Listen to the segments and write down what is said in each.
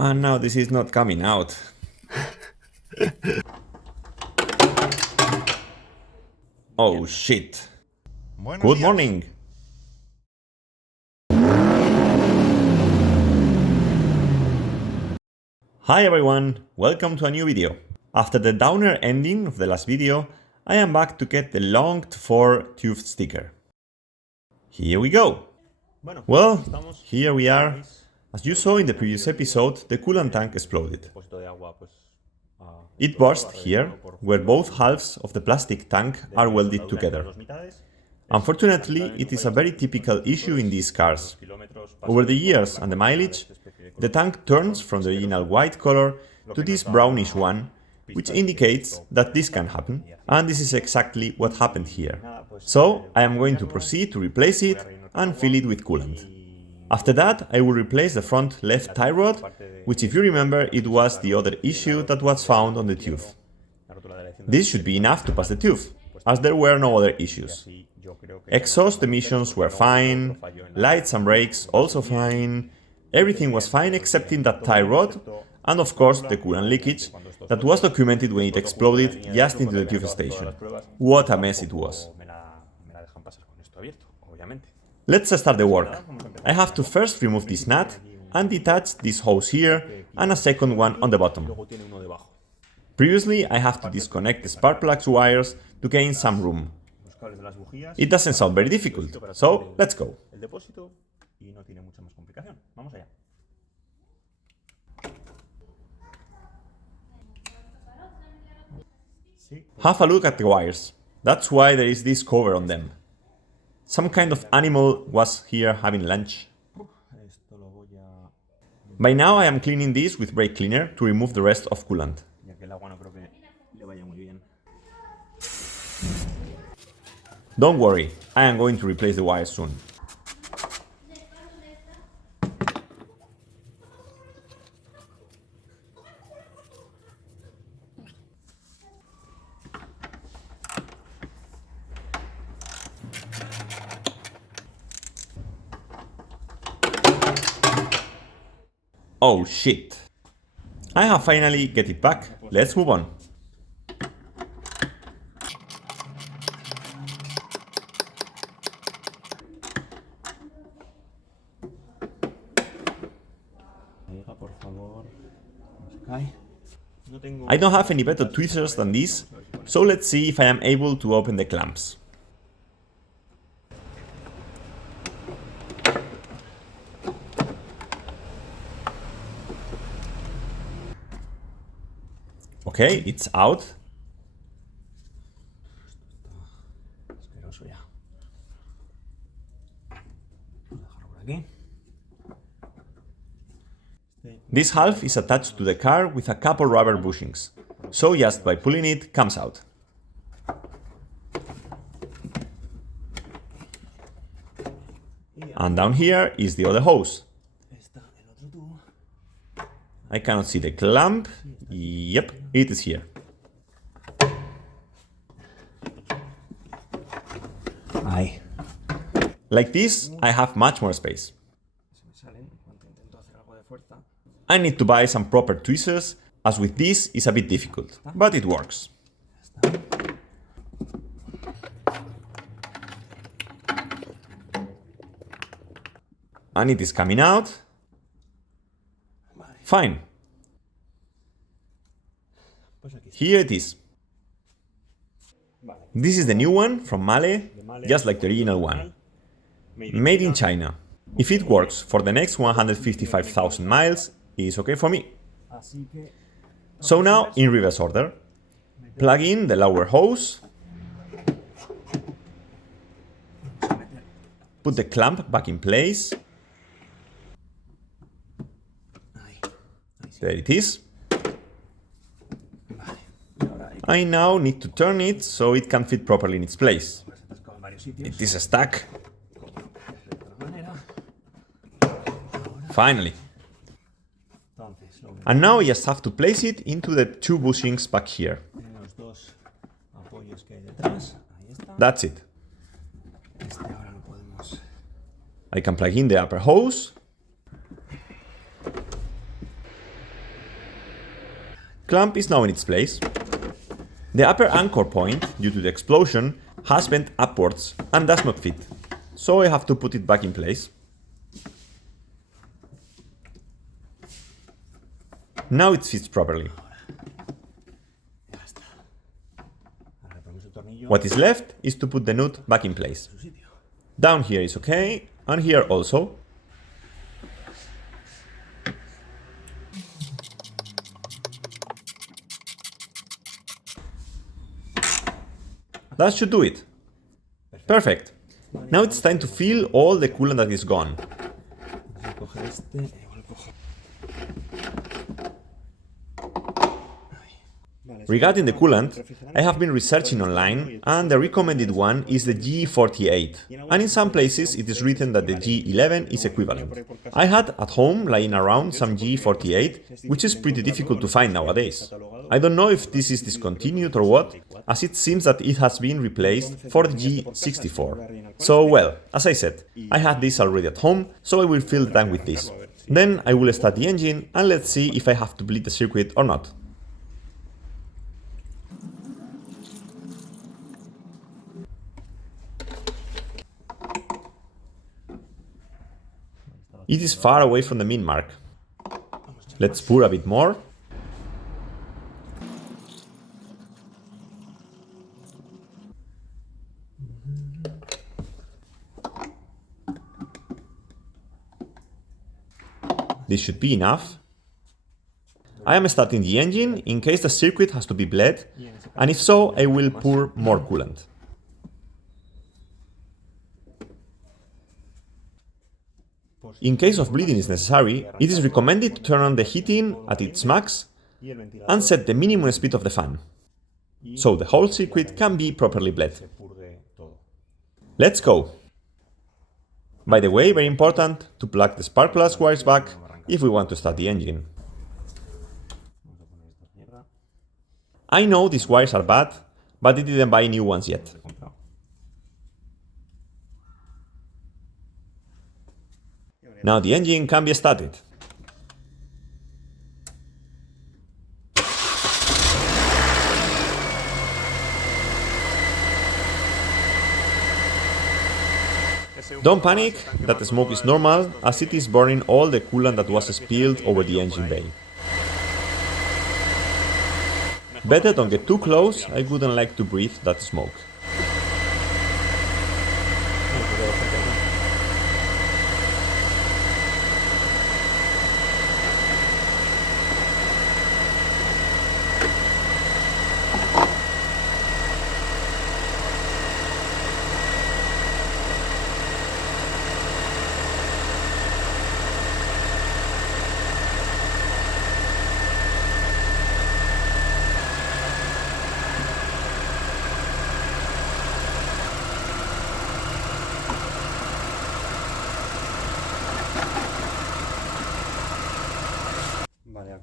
And now this is not coming out. Oh shit. Good morning. Hi everyone, welcome to a new video. After the downer ending of the last video, I am back to get the longed-for tube sticker. Here we go. Well, here we are. As you saw in the previous episode, the coolant tank exploded. It burst here, where both halves of the plastic tank are welded together. Unfortunately, it is a very typical issue in these cars. Over the years and the mileage, the tank turns from the original white color to this brownish one, which indicates that this can happen, and this is exactly what happened here. So I am going to proceed to replace it and fill it with coolant. After that, I will replace the front left tie rod, which, if you remember, it was the other issue that was found on the tube. This should be enough to pass the tube, as there were no other issues. Exhaust emissions were fine, lights and brakes also fine, everything was fine except in that tie rod, and of course the coolant leakage that was documented when it exploded just into the tube station. What a mess it was. Let's start the work. I have to first remove this nut and detach this hose here and a second one on the bottom. Previously, I have to disconnect the spark plugs wires to gain some room. It doesn't sound very difficult, so let's go. Have a look at the wires. That's why there is this cover on them. Some kind of animal was here having lunch. By now I am cleaning this with brake cleaner to remove the rest of coolant. Don't worry, I am going to replace the wires soon. Oh shit. I have finally get it back. Let's move on. I don't have any better tweezers than these, so let's see if I am able to open the clamps. Okay, it's out. This half is attached to the car with a couple rubber bushings, so just by pulling it comes out. And down here is the other hose. I cannot see the clamp. Yep, it is here. Like this, I have much more space. I need to buy some proper tweezers, as with this is a bit difficult, but it works. And it is coming out. Fine. Here it is. This is the new one from Male, just like the original one. Made in China. If it works for the next 155,000 miles, it's okay for me. So now, in reverse order, plug in the lower hose, put the clamp back in place. There it is. I now need to turn it so it can fit properly in its place. It is stuck. Finally. And now I just have to place it into the two bushings back here. That's it. I can plug in the upper hose. clamp is now in its place. The upper anchor point, due to the explosion, has bent upwards and does not fit, so I have to put it back in place. Now it fits properly. What is left is to put the nut back in place. Down here is okay, and here also. That should do it. Perfect. Now it's time to fill all the coolant that is gone. Regarding the coolant, I have been researching online and the recommended one is the G48, and in some places it is written that the G11 is equivalent. I had at home lying around some G48, which is pretty difficult to find nowadays. I don't know if this is discontinued or what, as it seems that it has been replaced for the G64. So well, as I said, I had this already at home, so I will fill the tank with this. Then I will start the engine and let's see if I have to bleed the circuit or not. It is far away from the min mark. Let's pour a bit more. This should be enough. I am starting the engine in case the circuit has to be bled, and if so, I will pour more coolant. In case of bleeding is necessary, it is recommended to turn on the heating at its max and set the minimum speed of the fan, so the whole circuit can be properly bled. Let's go! By the way, very important to plug the spark plug wires back if we want to start the engine. I know these wires are bad, but I didn't buy new ones yet. Now the engine can be started. Don't panic, that the smoke is normal, as it is burning all the coolant that was spilled over the engine bay. Better don't get too close, I wouldn't like to breathe that smoke.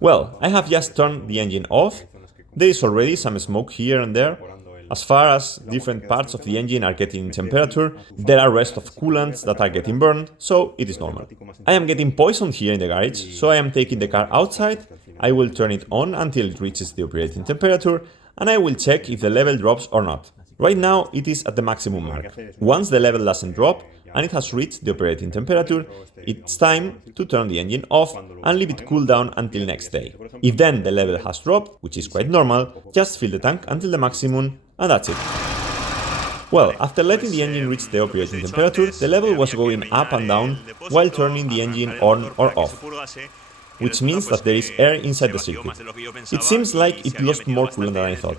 Well, I have just turned the engine off. There is already some smoke here and there. As far as different parts of the engine are getting temperature, there are rest of coolants that are getting burned, so it is normal. I am getting poisoned here in the garage, so I am taking the car outside. I will turn it on until it reaches the operating temperature, and I will check if the level drops or not. Right now it is at the maximum mark. Once the level doesn't drop, and it has reached the operating temperature, it's time to turn the engine off and leave it cool down until next day. If then the level has dropped, which is quite normal, just fill the tank until the maximum and that's it. Well, after letting the engine reach the operating temperature, the level was going up and down while turning the engine on or off, which means that there is air inside the circuit. It seems like it lost more coolant than I thought.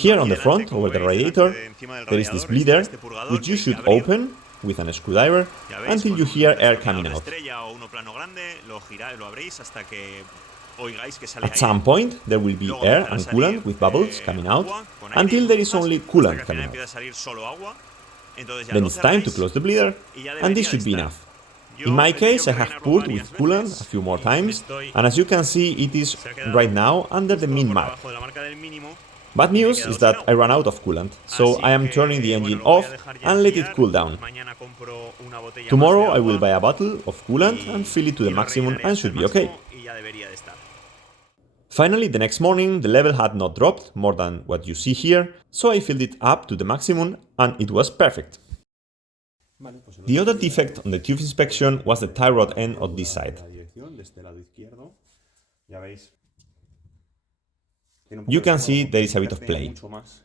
Here on the front, over the radiator, there is this bleeder, which you should open with a screwdriver until you hear air coming out. At some point there will be air and coolant with bubbles coming out until there is only coolant coming out. Then it's time to close the bleeder, and this should be enough. In my case I have poured with coolant a few more times, and as you can see it is right now under the min mark. Bad news is that I ran out of coolant, so I am turning the engine off and let it cool down. Tomorrow I will buy a bottle of coolant and fill it to the maximum and should be okay. Finally, the next morning, the level had not dropped more than what you see here, so I filled it up to the maximum and it was perfect. The other defect on the tube inspection was the tie rod end on this side. You can see there is a bit of play.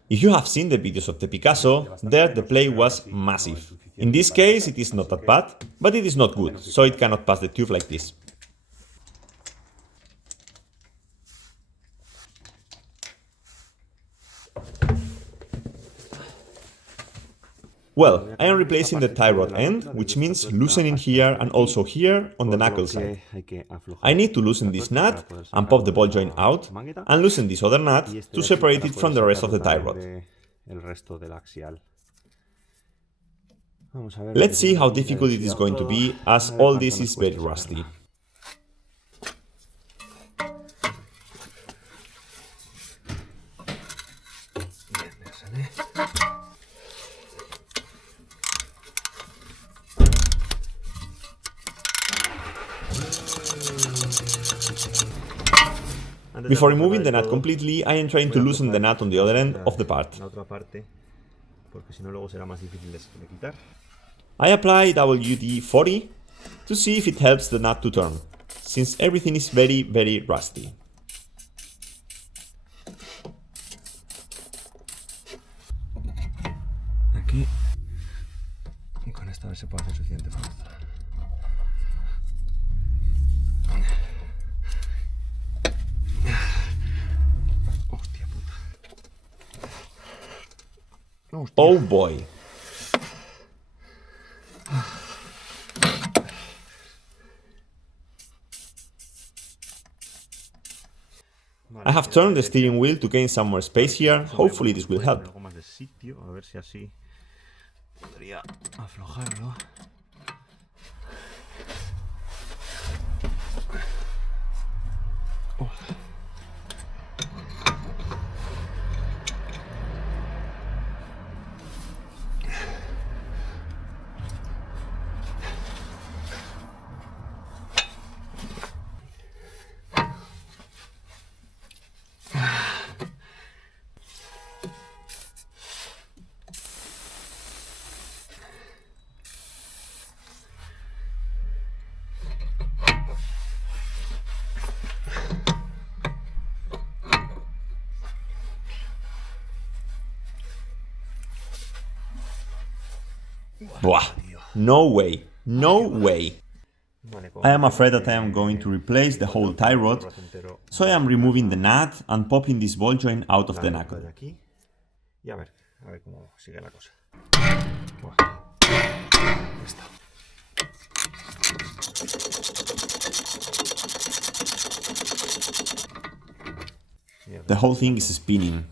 If you have seen the videos of the Picasso, there the play was massive. In this case it is not that bad, but it is not good, so it cannot pass the tube like this. Well, I am replacing the tie rod end, which means loosening here and also here on the knuckle side. I need to loosen this nut and pop the ball joint out and loosen this other nut to separate it from the rest of the tie rod. Let's see how difficult it is going to be, as all this is very rusty. Before removing the nut completely, I am trying to loosen the nut on the other end of the part. I apply WD-40 to see if it helps the nut to turn, since everything is very, very rusty. Aquí, y con esta a ver si puedo hacer suficiente fuerza. Oh boy! I have turned the steering wheel to gain some more space here. Hopefully this will help. Buah, no way, no way. I am afraid that I am going to replace the whole tie rod, so I am removing the nut and popping this ball joint out of the knuckle. The whole thing is spinning.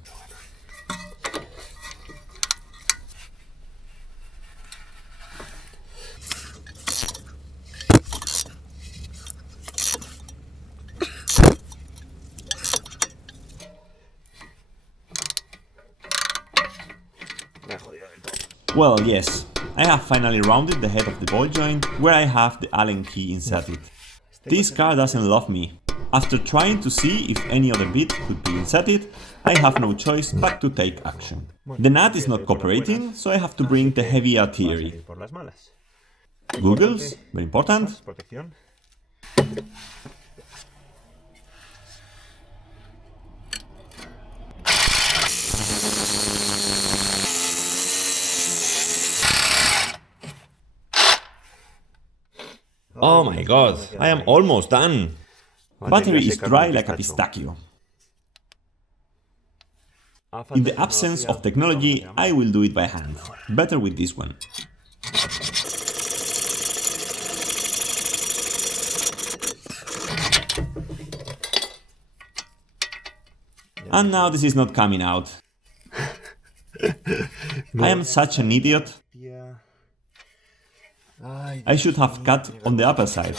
Well, yes, I have finally rounded the head of the ball joint where I have the Allen key inserted. This car doesn't love me. After trying to see if any other bit could be inserted, I have no choice but to take action. The nut is not cooperating, so I have to bring the heavy artillery. Googles, very important. Oh my god, I am almost done. Battery is dry like a pistachio. In the absence of technology, I will do it by hand. Better with this one. And now this is not coming out. I am such an idiot. I should have cut on the upper side.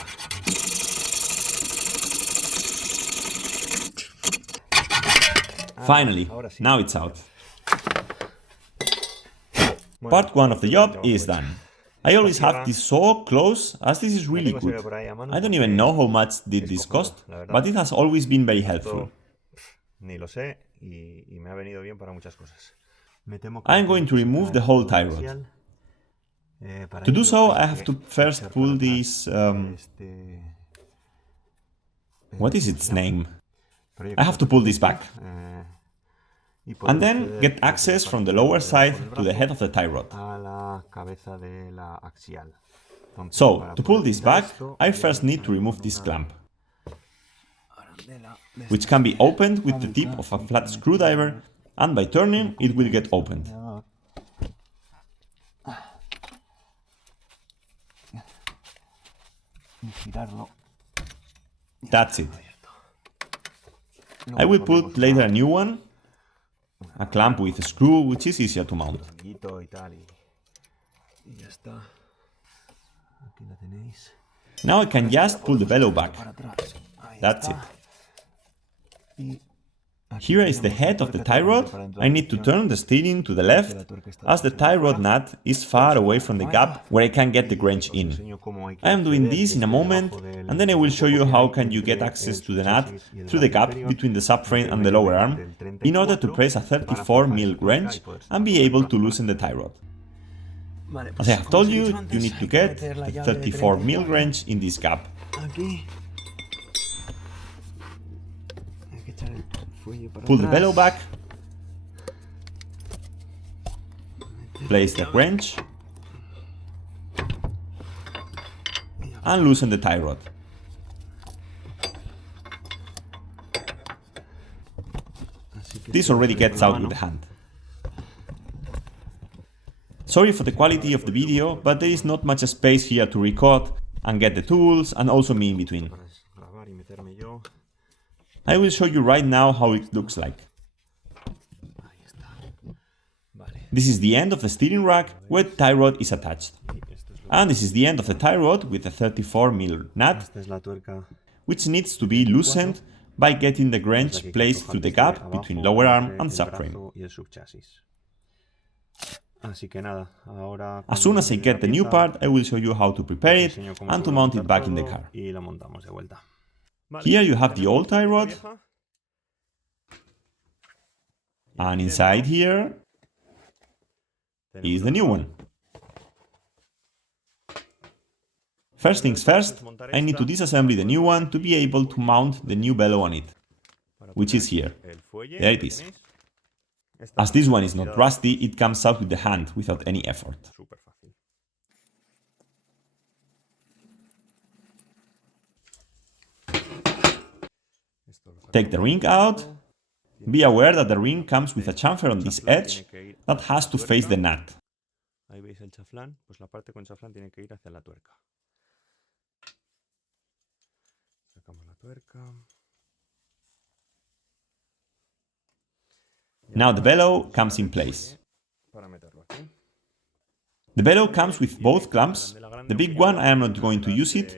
Finally, now it's out. Part 1 of the job is done. I always have this so close, as this is really good. I don't even know how much did this cost, but it has always been very helpful. ni lo sé y me ha venido bien para muchas cosas. I'm going to remove the whole tie rod. To do so, I have to first pull this... what is its name? I have to pull this back. And then get access from the lower side to the head of the tie rod. So, to pull this back, I first need to remove this clamp, which can be opened with the tip of a flat screwdriver, and by turning it will get opened. That's it. I will put later a new one, a clamp with a screw, which is easier to mount. Now I can just pull the bellow back. That's it. Here is the head of the tie rod. I need to turn the steering to the left, as the tie rod nut is far away from the gap where I can get the wrench in. I am doing this in a moment, and then I will show you how can you get access to the nut through the gap between the subframe and the lower arm, in order to press a 34mm wrench and be able to loosen the tie rod. As I have told you, you need to get the 34mm wrench in this gap. Pull the bellow back, place the wrench, and loosen the tie rod. This already gets out with the hand. Sorry for the quality of the video, but there is not much space here to record and get the tools and also me in between. I will show you right now how it looks like. This is the end of the steering rack where the tie rod is attached. And this is the end of the tie rod with a 34mm nut, which needs to be loosened by getting the wrench placed through the gap between lower arm and subframe. As soon as I get the new part, I will show you how to prepare it and to mount it back in the car. Here you have the old tie rod, and inside here is the new one. First things first, I need to disassemble the new one to be able to mount the new bellow on it, which is here. There it is. As this one is not rusty, it comes out with the hand without any effort. Take the ring out. Be aware that the ring comes with a chamfer on this edge that has to face the nut. Ahí veis el chaflán, pues la parte con chaflán tiene que ir hacia la tuerca. Sacamos la tuerca. Now the bellow comes in place. The bellow comes with both clamps. The big one I am not going to use it,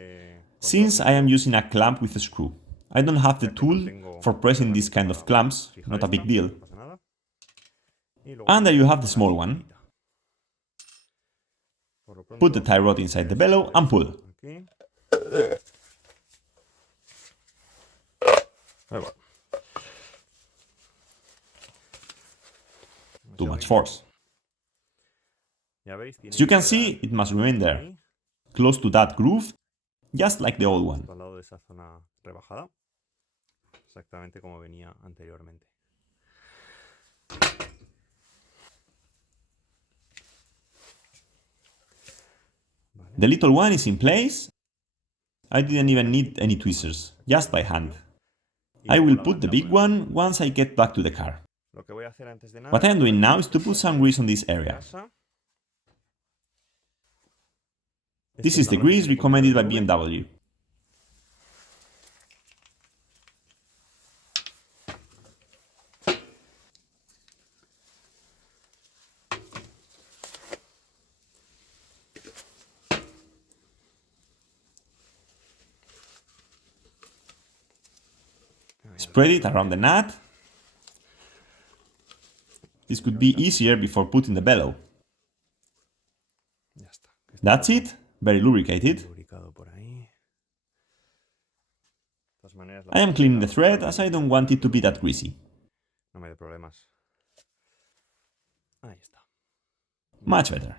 since I am using a clamp with a screw. I don't have the tool for pressing this kind of clamps, not a big deal. And there you have the small one. Put the tie rod inside the bellow and pull. Too much force. As you can see, it must remain there, close to that groove, just like the old one. Exactamente como venía anteriormente. The little one is in place. I didn't even need any tweezers, just by hand. I will put the big one once I get back to the car. What I am doing now is to put some grease on this area. This is the grease recommended by BMW. Spread it around the nut. This could be easier before putting the bellow. That's it, very lubricated. I am cleaning the thread as I don't want it to be that greasy. No me dé problemas. Ahí está. Much better.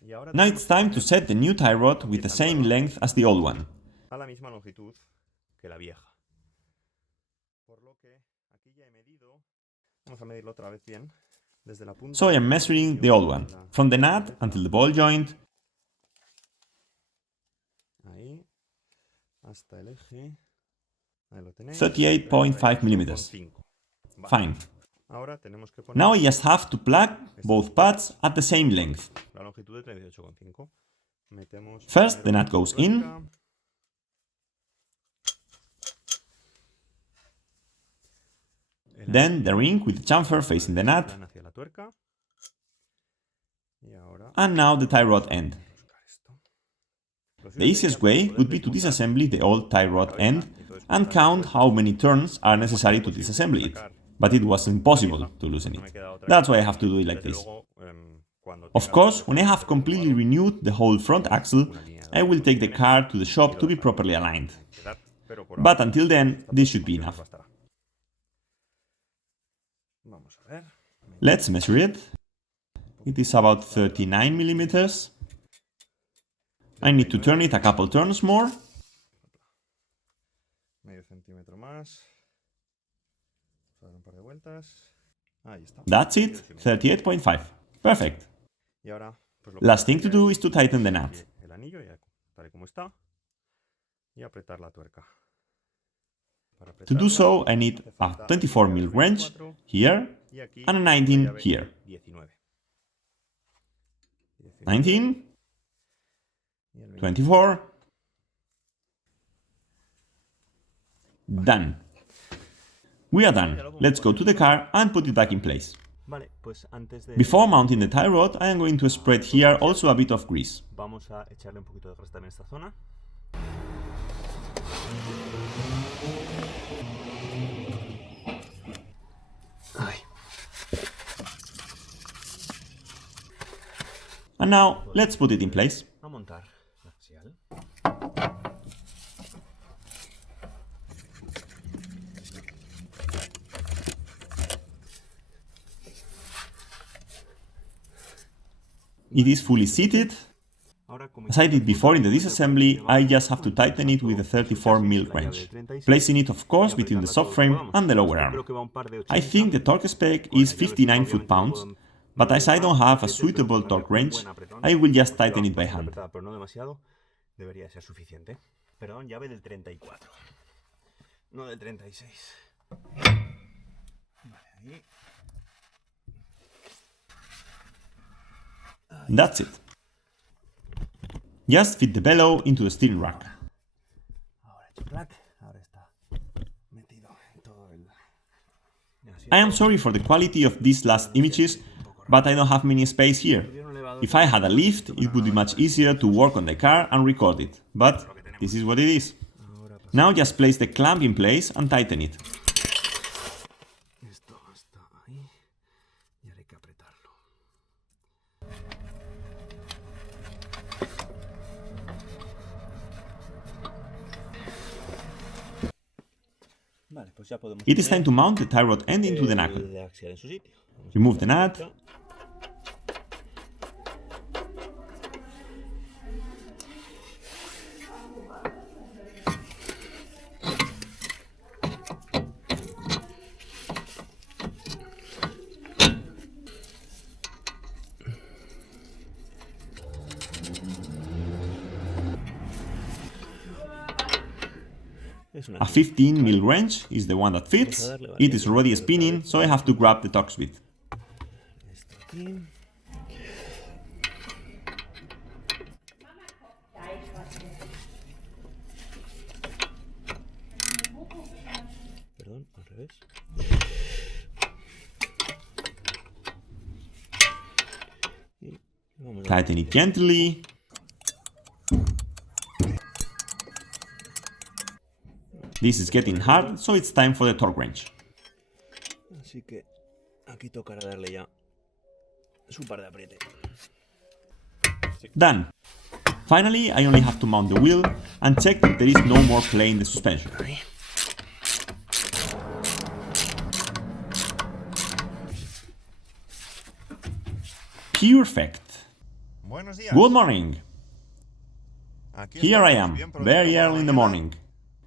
Y ahora Now it's time to set the new tie rod with the same length as the old one. a la misma longitud que la vieja. Por lo que aquí ya he medido. Vamos a medirlo otra vez bien. Desde la punta. So I am measuring the old one, from the nut until the ball joint. Ahí. Hasta el eje. Ahí lo tenéis. 38.5 millimeters. Vale. Fine. Ahora tenemos que poner. Now I just have to plug both pads at the same length. La longitud de 38,5. Metemos. First, the nut goes in. Then the ring with the chamfer facing the nut. And now the tie rod end. The easiest way would be to disassemble the old tie rod end and count how many turns are necessary to disassemble it, but it was impossible to loosen it. That's why I have to do it like this. Of course, when I have completely renewed the whole front axle, I will take the car to the shop to be properly aligned. But until then, this should be enough. Let's measure it. It is about 39 millimeters. I need to turn it a couple turns more. That's it, 38.5. Perfect. Last thing to do is to tighten the nut. To do so, I need a 24mm wrench here and a 19 here. 19, 24, done. We are done. Let's go to the car and put it back in place. Before mounting the tie rod, I am going to spread here also a bit of grease. Vamos a echarle un poquito de grasa también a esta zona. And now, let's put it in place. A montar la axial. It is fully seated. As I did before in the disassembly, I just have to tighten it with a 34mm wrench, placing it of course between the subframe and the lower arm. I think the torque spec is 59 foot-pounds, but as I don't have a suitable torque wrench, I will just tighten it by hand. Debería ser suficiente. Perdón, llave del 34, no del 36. Vale, ahí. That's it. Just fit the bellow into the steering rack. I am sorry for the quality of these last images, but I don't have many space here. If I had a lift, it would be much easier to work on the car and record it, but this is what it is. Now just place the clamp in place and tighten it. It is time to mount the tie rod end into the knuckle. Remove the nut. A 15mm wrench is the one that fits. It is already spinning, so I have to grab the Torx bit. Perdón, al revés. Tighten it gently. This is getting hard, so it's time for the torque wrench. Así que aquí tocará darle ya su par de apriete. Done. Finally, I only have to mount the wheel and check that there is no more play in the suspension. Perfect. Buenos días. Good morning. Aquí Here I estamos, am, bien prontito very por la early in the mañana. morning.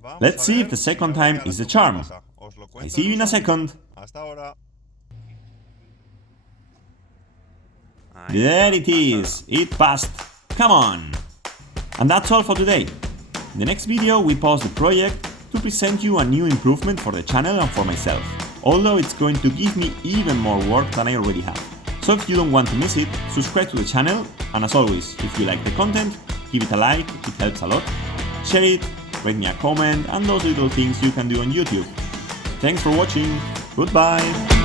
Vamos Let's a see ver if the si second me voy time a la is the segunda charm. casa. Os lo I cuento see you in a un segundito. second. Hasta ahora. Ahí There está, it is. It passed. Come on. And that's all for today. In the next video we pause the project to present you a new improvement for the channel and for myself, although it's going to give me even more work than I already have. So if you don't want to miss it, subscribe to the channel, and as always, if you like the content, give it a like, it helps a lot. Share it, rate me a comment, and those little things you can do on YouTube. Thanks for watching, goodbye!